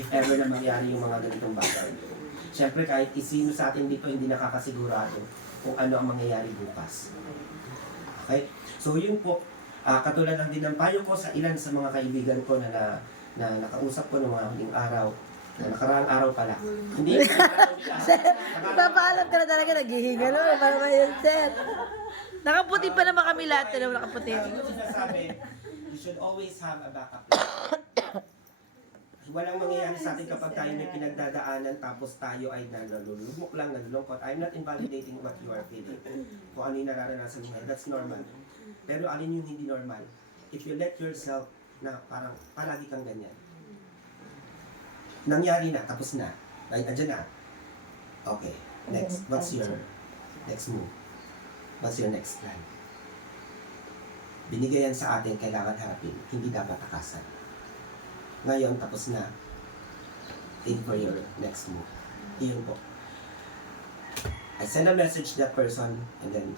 if ever na mangyari yung mga ganitong bagay. Siyempre kahit isino sa atin dito hindi nakakasigurado kung ano ang mangyayari bukas. Okay? So yun po, katulad lang din ng payo ko sa ilan sa mga kaibigan ko na nakausap ko noong mga huling araw, na nakaraang araw pala. Hindi yung araw nila. Papaalam ka na talaga, naghihinga no, para may set. Nakaputi pa naman kami lahat, talagang nakaputi. Yung sinasabi, you should always have a backup plan. Walang mangyayari sa atin kapag tayo may pinagdadaanan tapos tayo ay nalulugmok lang, nalulungkot. I'm not invalidating what you are feeling. Kung ano yung nararanasan mo, that's normal. Pero alin yung hindi normal? If you let yourself na parang palagi kang ganyan. Nangyari na, tapos na. Ay, andyan na. Okay, next. What's your next move? What's your next plan? Binigay yan sa atin, kailangan harapin. Hindi dapat takasan. Ngayon, tapos na. Think for your next move. Iyon po. I send a message to that person and then